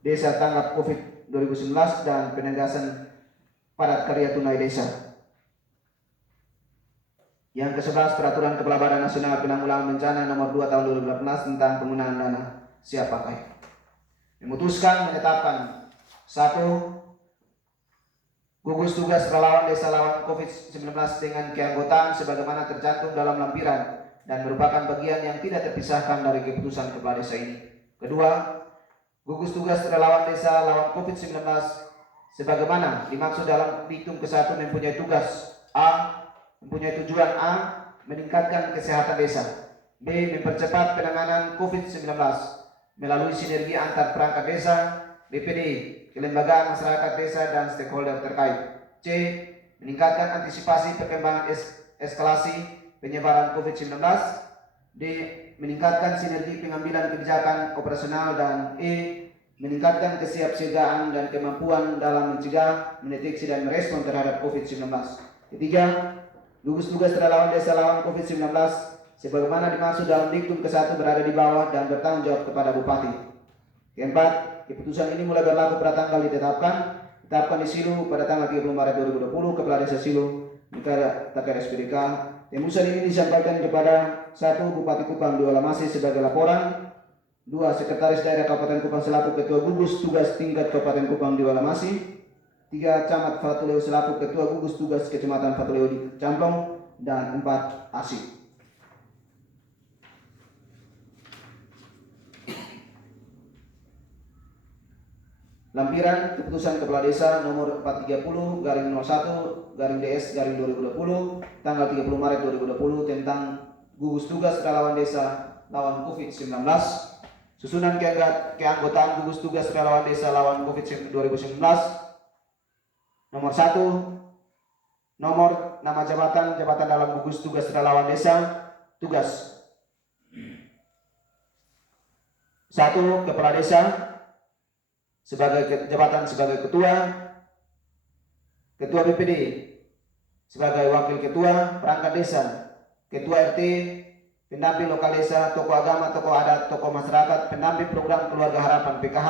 Desa Tanggap COVID 2019 dan penegasan padat karya tunai desa. Yang ke-11 Peraturan Kepala Badan Nasional Penanggulangan Bencana Nomor 2 Tahun 2018 tentang penggunaan dana siap pakai. Memutuskan menetapkan 1. Gugus tugas relawan desa lawan COVID-19 dengan keanggotaan sebagaimana tercantum dalam lampiran dan merupakan bagian yang tidak terpisahkan dari keputusan kepala desa ini. Kedua, gugus tugas relawan desa lawan COVID-19 sebagaimana dimaksud dalam petitum ke-1 mempunyai tugas A. Mempunyai tujuan A. Meningkatkan kesehatan desa. B. Mempercepat penanganan COVID-19 melalui sinergi antar perangkat desa, DPD, kelembagaan masyarakat desa dan stakeholder terkait. C. Meningkatkan antisipasi perkembangan eskalasi penyebaran COVID-19. D. Meningkatkan sinergi pengambilan kebijakan operasional. Dan E. Meningkatkan kesiapsiagaan dan kemampuan dalam mencegah, mendeteksi dan merespon terhadap COVID-19. Ketiga, gugus tugas relawan desa lawan COVID-19 sebagaimana dimaksud dalam diktum ke-1 berada di bawah dan bertanggung jawab kepada Bupati. Keempat, keputusan ini mulai berlaku pada tanggal ditetapkan di Silu pada tanggal 30 Maret 2020. Kepala Desa Silu, TKR SPDK. Tembusan ini disampaikan kepada 1. Bupati Kupang Dua Lamasi sebagai laporan. 2. Sekretaris Daerah Kabupaten Kupang selaku Ketua Gugus Tugas tingkat Kabupaten Kupang Dua Lamasi. 3. Camat Fatuleo selaku Ketua Gugus Tugas Kecamatan Fatuleo di Camplong. Dan 4. Arsip. Lampiran Keputusan Kepala Desa nomor 430/01/DS/2020 tanggal 30 Maret 2020 tentang gugus tugas relawan desa lawan COVID-19. Susunan keanggotaan gugus tugas relawan desa lawan COVID-19. Nomor 1. Nomor nama jabatan dalam gugus tugas relawan desa. Tugas 1. Kepala Desa sebagai jabatan sebagai ketua BPD, sebagai wakil ketua perangkat desa, ketua RT, pendamping lokal desa, tokoh agama, tokoh adat, tokoh masyarakat, pendamping program keluarga harapan PKH,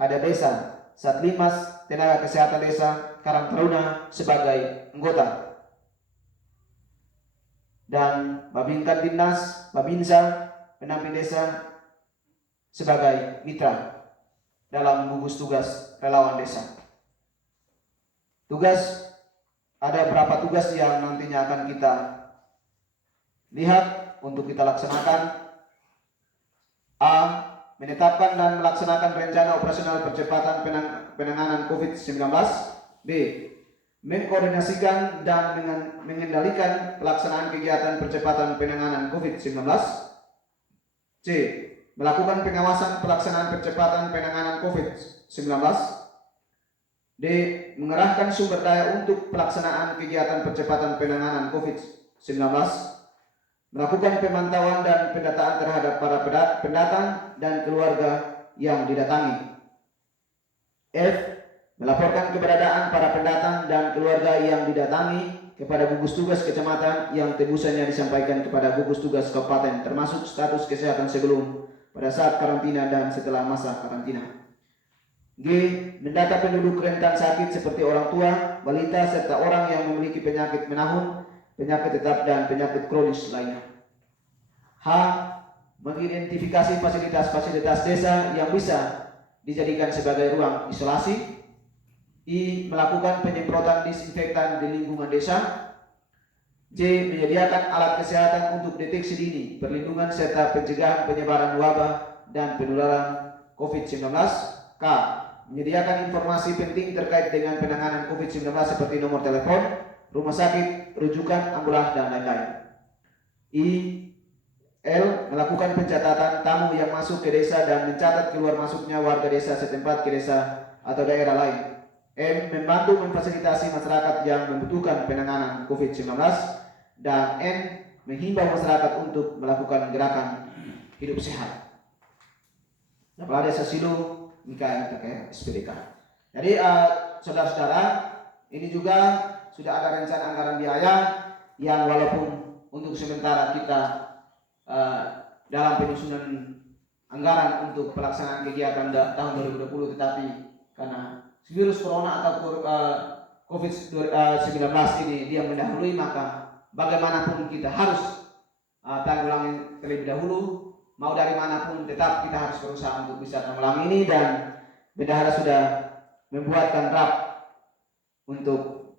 kader desa, Satlimas, tenaga kesehatan desa, Karang Taruna sebagai anggota, dan Babinkan Dinas, Babinsa, pendamping desa sebagai mitra dalam gugus tugas relawan desa. Tugas, ada berapa tugas yang nantinya akan kita lihat untuk kita laksanakan. A. Menetapkan dan melaksanakan rencana operasional percepatan penanganan COVID-19. B. Mengkoordinasikan dan mengendalikan pelaksanaan kegiatan percepatan penanganan COVID-19. C. Melakukan pengawasan pelaksanaan percepatan penanganan COVID-19. D. Mengerahkan sumber daya untuk pelaksanaan kegiatan percepatan penanganan COVID-19. Melakukan pemantauan dan pendataan terhadap para pendatang dan keluarga yang didatangi. F. Melaporkan keberadaan para pendatang dan keluarga yang didatangi kepada gugus tugas kecamatan yang tebusannya disampaikan kepada gugus tugas kabupaten termasuk status kesehatan sebelum, pada saat karantina dan setelah masa karantina. G. Mendata penduduk rentan sakit seperti orang tua, balita, serta orang yang memiliki penyakit menahun, penyakit tetap, dan penyakit kronis lainnya. H. Mengidentifikasi fasilitas-fasilitas desa yang bisa dijadikan sebagai ruang isolasi. I. Melakukan penyemprotan disinfektan di lingkungan desa. J. Menyediakan alat kesehatan untuk deteksi dini, perlindungan serta pencegahan penyebaran wabah dan penularan COVID-19. K. Menyediakan informasi penting terkait dengan penanganan COVID-19 seperti nomor telepon, rumah sakit, rujukan, ambulans, dan lain-lain. I. L. Melakukan pencatatan tamu yang masuk ke desa dan mencatat keluar masuknya warga desa setempat ke desa atau daerah lain. M. Membantu memfasilitasi masyarakat yang membutuhkan penanganan COVID-19. Dan N. Menghimbau masyarakat untuk melakukan gerakan hidup sehat. Kepala Desa Silu, TKR SPDK. Jadi saudara-saudara, ini juga sudah ada rencana anggaran biaya yang walaupun untuk sementara kita dalam penyusunan anggaran untuk pelaksanaan kegiatan tahun 2020, tetapi karena virus corona atau COVID-19 ini dia mendahului, maka bagaimanapun kita harus tanggulangi terlebih dahulu. Mau dari manapun tetap kita harus berusaha untuk bisa tanggulangi ini, dan bendahara sudah membuatkan draft untuk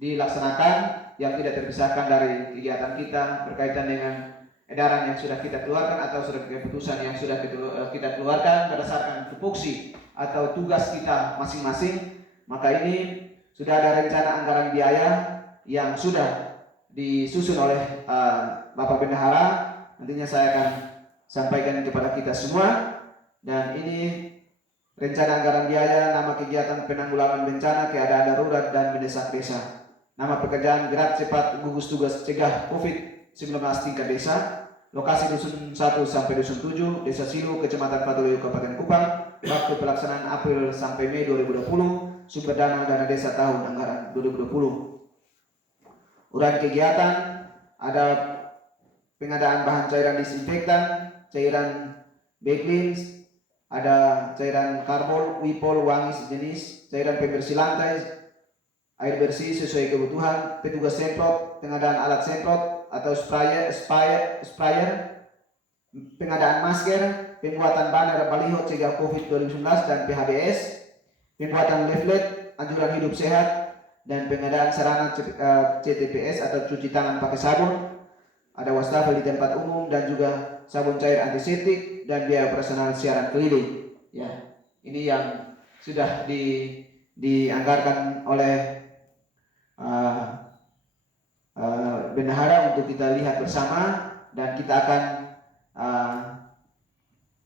dilaksanakan yang tidak terpisahkan dari kegiatan kita berkaitan dengan edaran yang sudah kita keluarkan atau surat keputusan yang sudah kita keluarkan berdasarkan tupoksi atau tugas kita masing-masing. Maka ini sudah ada rencana anggaran biaya yang sudah disusun oleh Bapak Bendahara. Nantinya saya akan sampaikan kepada kita semua. Dan ini rencana anggaran biaya, nama kegiatan penanggulangan bencana, keadaan darurat dan mendesak desa. Nama pekerjaan gerak cepat gugus tugas cegah COVID-19 tingkat desa. Lokasi Dusun 1 sampai Dusun 7, Desa Silu, Kecamatan Patuloyo, Kabupaten Kupang. Waktu pelaksanaan April sampai Mei 2020. Sumber dana desa tahun anggaran 2020. Uraian kegiatan, ada pengadaan bahan cairan disinfektan, cairan backlins, ada cairan karbol, wipol, wangi sejenis, cairan pembersih lantai, air bersih sesuai kebutuhan, petugas semprot, pengadaan alat semprot atau sprayer, pengadaan masker, pembuatan banner baliho cegah COVID-19 dan PHBS, pembuatan leaflet anjuran hidup sehat, dan pengadaan sarana CTPS atau cuci tangan pakai sabun. Ada wastafel di tempat umum dan juga sabun cair antiseptik dan biaya operasional siaran keliling. Ya, ini yang sudah dianggarkan oleh bendahara untuk kita lihat bersama, dan kita akan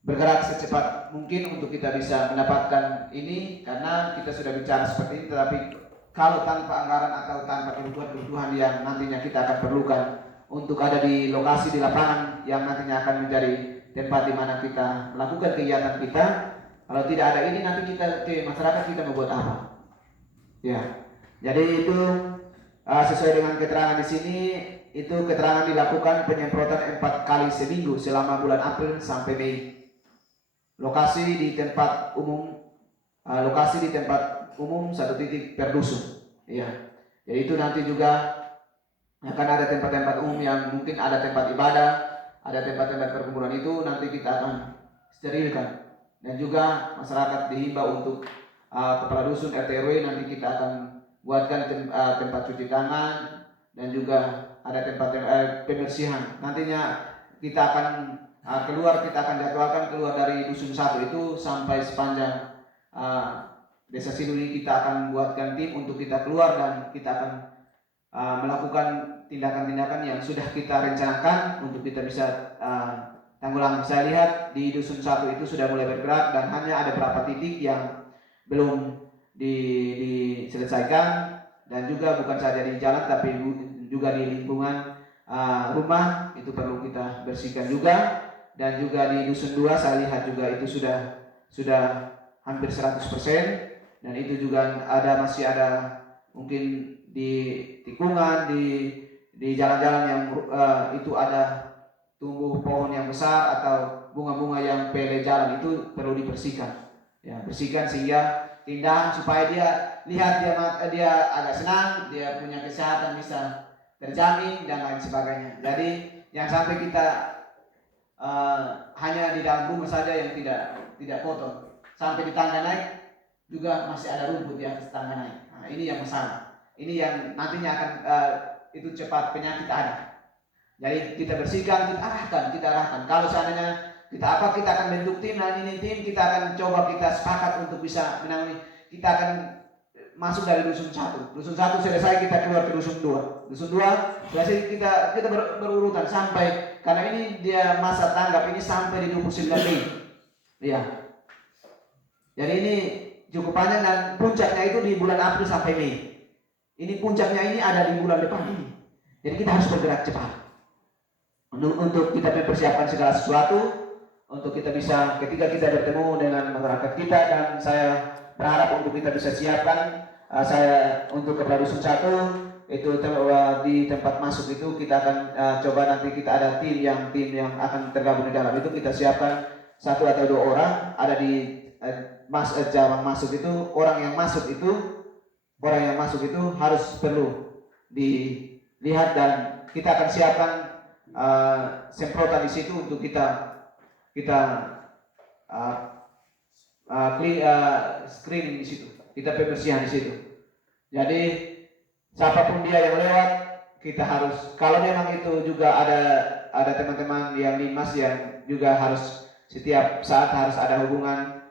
bergerak secepat mungkin untuk kita bisa mendapatkan ini, karena kita sudah bicara seperti ini. Tetapi kalau tanpa anggaran atau tanpa kebutuhan yang nantinya kita akan perlukan untuk ada di lokasi di lapangan yang nantinya akan menjadi tempat di mana kita melakukan kegiatan kita, kalau tidak ada ini nanti kita ke masyarakat kita membuat apa? Ya, jadi itu sesuai dengan keterangan di sini, itu keterangan dilakukan penyemprotan 4 kali seminggu selama bulan April sampai Mei. Lokasi di tempat umum, 1 titik per dusun. Ya, jadi itu nanti juga akan ada tempat-tempat umum yang mungkin ada tempat ibadah, ada tempat-tempat perkumpulan, itu nanti kita akan sterilkan. Dan juga masyarakat dihimbau untuk kepala dusun, RT RW, nanti kita akan buatkan tempat cuci tangan, dan juga ada tempat pembersihan. Nantinya kita akan kita akan jadwalkan keluar dari dusun 1 itu sampai sepanjang Desa Silu ini. Kita akan buatkan tim untuk kita keluar, dan kita akan melakukan tindakan-tindakan yang sudah kita rencanakan untuk kita bisa tanggulangi. Saya lihat di dusun 1 itu sudah mulai bergerak, dan hanya ada beberapa titik yang belum diselesaikan, dan juga bukan saja di jalan tapi juga di lingkungan rumah itu perlu kita bersihkan juga. Dan juga di dusun 2 saya lihat juga itu sudah hampir 100%, dan itu juga masih ada mungkin di tikungan, di jalan-jalan yang itu ada tumbuh pohon yang besar atau bunga-bunga yang pele jalan, itu perlu dibersihkan. Ya, bersihkan sehingga tindakan supaya dia lihat dia agak senang, dia punya kesehatan bisa terjamin dan lain sebagainya. Jadi yang sampai kita hanya di dalam rumah saja yang tidak kotor, sampai di tangga naik juga masih ada rumput di atas tangga naik. Nah, ini yang masalah. Ini yang nantinya akan itu cepat penyakit ada. Jadi kita bersihkan, kita arahkan. Kalau seandainya kita akan bentuk tim, dan ini tim kita akan coba kita sepakat untuk bisa menangani. Kita akan masuk dari dusun 1. Dusun 1 selesai, kita keluar ke dusun 2. Dusun 2 selesai, kita berurutan sampai, karena ini dia masa tanggap ini sampai di 29 Mei. Iya. Jadi ini cukup panjang, dan puncaknya itu di bulan April sampai Mei. Ini puncaknya ini ada di bulan depan ini. Jadi kita harus bergerak cepat untuk kita mempersiapkan segala sesuatu, untuk kita bisa ketika kita bertemu dengan masyarakat kita. Dan saya berharap untuk kita bisa siapkan, saya untuk kepala dusun 1 di tempat masuk itu kita akan coba nanti kita ada tim yang akan tergabung di dalam itu, kita siapkan 1 atau 2 orang ada di jalan masuk itu. Orang yang masuk itu harus perlu dilihat, dan kita akan siapkan semprotan di situ untuk kita screening di situ, kita pembersihan di situ. Jadi siapapun dia yang lewat, kita harus, kalau memang itu juga ada teman-teman yang limas yang juga harus setiap saat harus ada hubungan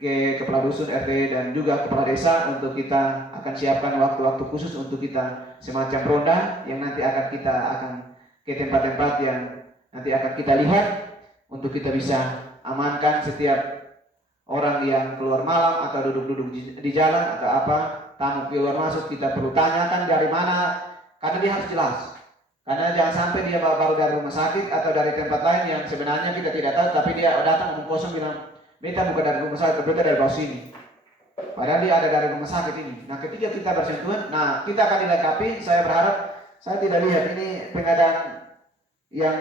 ke kepala dusun, RT, dan juga kepala desa, untuk kita akan siapkan waktu-waktu khusus untuk kita semacam ronda yang nanti kita akan ke tempat-tempat yang nanti akan kita lihat, untuk kita bisa amankan setiap orang yang keluar malam atau duduk-duduk di jalan atau apa, tamu keluar masuk, kita perlu tanyakan dari mana, karena dia harus jelas. Karena jangan sampai dia baru dari rumah sakit atau dari tempat lain yang sebenarnya kita tidak tahu, tapi dia datang omong kosong bilang, beta bukan dari rumah sakit, beta dari bawah sini. Padahal dia ada dari rumah sakit ini. Nah, ketika kita bersentuhan, kita akan dilengkapi. Saya berharap, saya tidak lihat ini pengadaan yang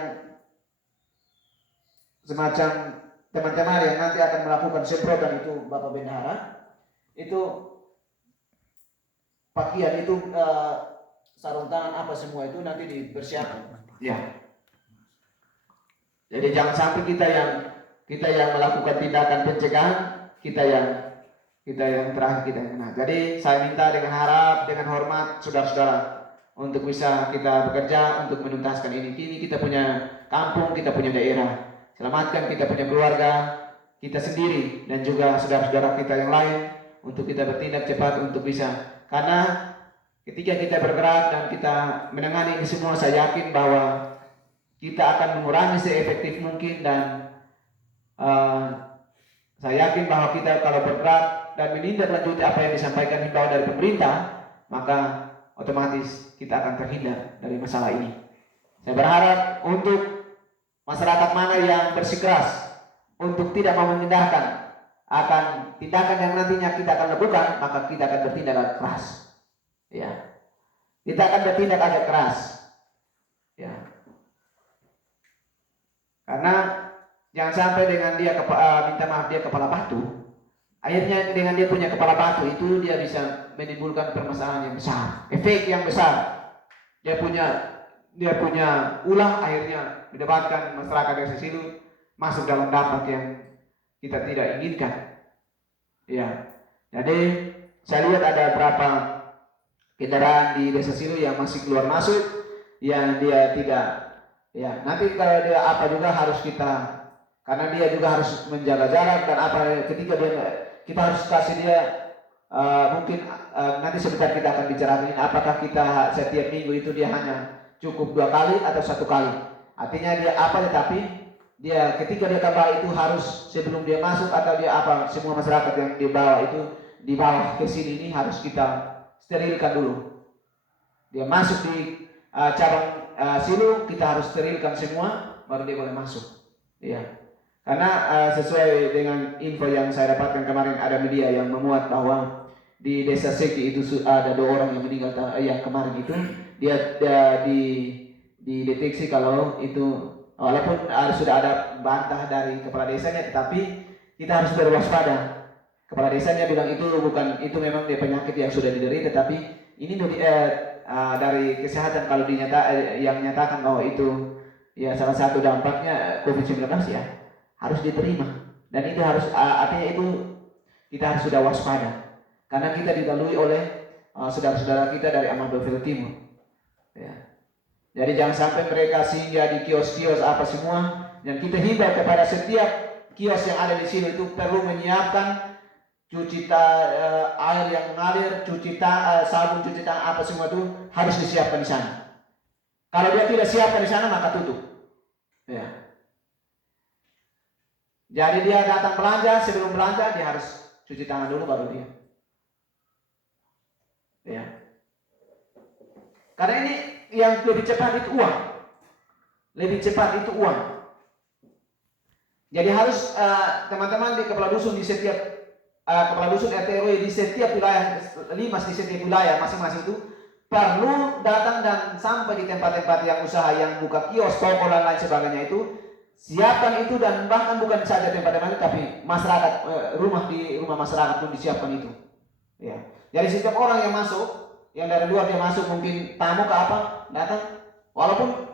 semacam teman-teman yang nanti akan melakukan semprotan itu, Bapak Bendahara, itu pakaian itu sarung tangan apa semua itu nanti dipersiapkan. Ya. Jadi jangan sampai kita yang melakukan tindakan pencegahan, kita yang terakhir, kita yang kena. Jadi saya minta dengan harap, dengan hormat saudara-saudara, untuk bisa kita bekerja untuk menuntaskan ini. Kini kita punya kampung, kita punya daerah. Selamatkan kita punya keluarga, kita sendiri, dan juga saudara-saudara kita yang lain, untuk kita bertindak cepat untuk bisa. Karena ketika kita bergerak dan kita menangani ini semua, saya yakin bahwa kita akan mengurangi seefektif mungkin, dan saya yakin bahwa kita kalau bergerak dan menindaklanjuti apa yang disampaikan himbauan dari pemerintah, maka otomatis kita akan terhindar dari masalah ini. Saya berharap untuk masyarakat mana yang bersikeras untuk tidak mau memindahkan akan tindakan yang nantinya kita akan lakukan, maka kita akan bertindak agak keras. Ya, kita akan bertindak agak keras. Ya, karena jangan sampai dengan dia minta maaf dia kepala batu, akhirnya dengan dia punya kepala batu itu dia bisa menimbulkan permasalahan yang besar, efek yang besar. Dia punya ulah, akhirnya menyebabkan masyarakat desa Silu masuk dalam dampak yang kita tidak inginkan. Ya, jadi saya lihat ada berapa kendaraan di desa Silu yang masih keluar masuk, yang dia tidak. Ya, nanti kalau dia apa juga harus kita, karena dia juga harus menjaga jarak dan apa, ketika kita harus kasih dia mungkin nanti sebentar kita akan bicarakan apakah kita setiap minggu itu dia hanya cukup 2 kali atau 1 kali. Artinya dia apa, tetapi dia ketika dia kembali itu harus sebelum dia masuk atau dia apa, semua masyarakat yang dibawa itu di bawah ke sini ini harus kita sterilkan dulu. Dia masuk di cabang Silu, kita harus sterilkan semua baru dia boleh masuk. Ya. Karena sesuai dengan info yang saya dapatkan kemarin, ada media yang memuat bahwa di desa Seki itu ada 2 orang yang meninggal yang kemarin itu dia dideteksi kalau itu, walaupun sudah ada bantah dari kepala desanya, tetapi kita harus berwaspada. Kepala desanya bilang itu memang dia penyakit yang sudah diderita, tapi ini dari kesehatan kalau yang nyatakan bahwa itu ya salah satu dampaknya COVID-19 ya harus diterima, dan itu harus artinya itu kita harus sudah waspada karena kita dilalui oleh saudara-saudara kita dari Amadofil Timur. Ya. Jadi jangan sampai mereka singgah di kios-kios apa semua, dan kita himbau kepada setiap kios yang ada di sini itu perlu menyiapkan cuci air yang mengalir, sabun cuci tangan apa semua itu harus disiapkan di sana. Kalau dia tidak siapkan di sana maka tutup. Ya. Jadi dia datang belanja, sebelum belanja dia harus cuci tangan dulu baru dia. Ya. Karena ini yang lebih cepat itu uang. Lebih cepat itu uang. Jadi harus teman-teman di kepala dusun di setiap kepala dusun RT RW di setiap wilayah, limas di setiap wilayah masing-masing itu perlu datang dan sampai di tempat-tempat yang usaha yang buka kios, toko dan lain sebagainya itu, siapkan itu, dan bahkan bukan saja tempat-tempat itu, tapi masyarakat, rumah masyarakat pun disiapkan itu. Ya. Jadi setiap orang yang masuk, yang dari luar dia masuk, mungkin tamu ke apa, datang, walaupun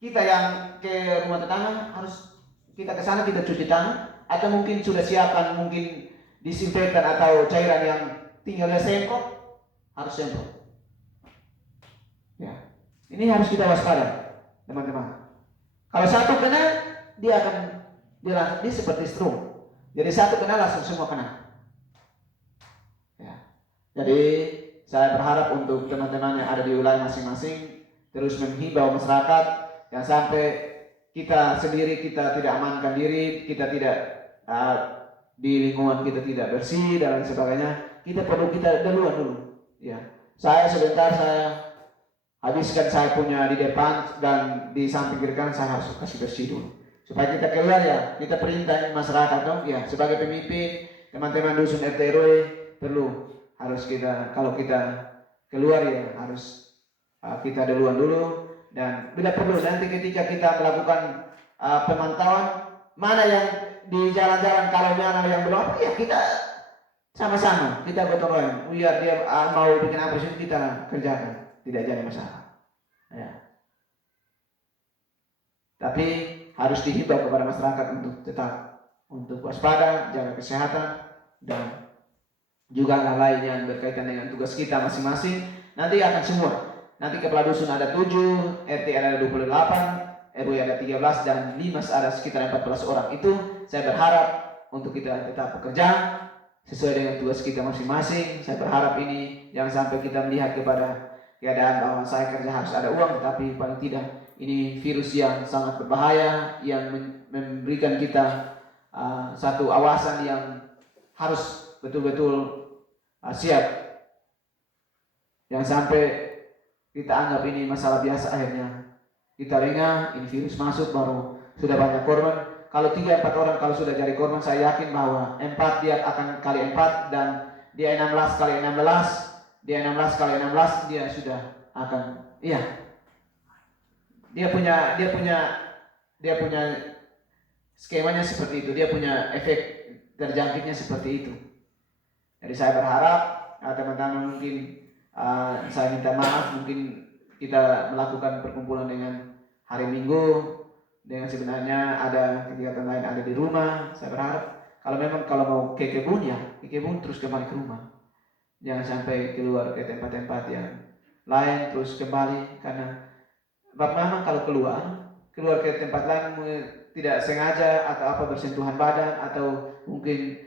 kita yang ke rumah tetangga harus kita ke sana, kita cuci tangan, atau mungkin sudah siapkan mungkin disinfektan atau cairan yang tinggal semprot, harus semprot. Ya. Ini harus kita waspada, teman-teman. Kalau satu kena, dia seperti stroke. Jadi satu kena langsung semua kena. Ya. Jadi saya berharap untuk teman-teman yang ada di wilayah masing-masing terus menghimbau masyarakat, yang sampai kita sendiri kita tidak amankan diri, kita tidak di lingkungan kita tidak bersih dan lain sebagainya, kita perlu kita dulu. Ya. Saya habiskan saya punya di depan, dan di samping kiri kanan saya harus kasih bersih dulu. Supaya kita keluar, ya, kita perintah masyarakat dong, ya, sebagai pemimpin, teman-teman dusun RT RW perlu harus kita, kalau kita keluar, ya harus kita duluan dulu, dan bila perlu nanti ketika kita melakukan pemantauan mana yang di jalan-jalan, kalau mana yang belum, ya kita sama-sama kita gotong royong, biar dia mau bikin apa sih kita kerjakan, tidak jadi masalah. Ya. Tapi harus dihimbau kepada masyarakat untuk waspada, jaga kesehatan, dan juga hal lain yang berkaitan dengan tugas kita masing-masing. Nanti akan semua. Nanti kepala dusun ada 7, RT ada 28, RW ada 13, dan Limas ada sekitar 14 orang. Itu saya berharap untuk kita tetap bekerja sesuai dengan tugas kita masing-masing. Saya berharap ini jangan sampai kita melihat kepada keadaan bahwa saya kerja harus ada uang, tetapi paling tidak ini virus yang sangat berbahaya, yang memberikan kita satu awasan yang harus betul-betul siap. Jangan sampai kita anggap ini masalah biasa, akhirnya kita lengah, ini virus masuk baru sudah banyak korban. Kalau 3-4 orang kalau sudah jadi korban, saya yakin bahwa 4 dia akan kali 4, dan dia 16 kali 16, dia 16 kali 16, dia sudah akan, iya, dia punya skemanya seperti itu, dia punya efek terjangkitnya seperti itu. Jadi saya berharap teman-teman mungkin saya minta maaf, mungkin kita melakukan perkumpulan dengan hari Minggu, dengan sebenarnya ada kegiatan lain ada di rumah. Saya berharap kalau mau ke kebun, ya ke kebun terus kembali ke rumah. Jangan sampai keluar ke tempat-tempat yang lain terus kembali, karena memang kalau keluar ke tempat lain tidak sengaja atau apa bersentuhan badan, atau mungkin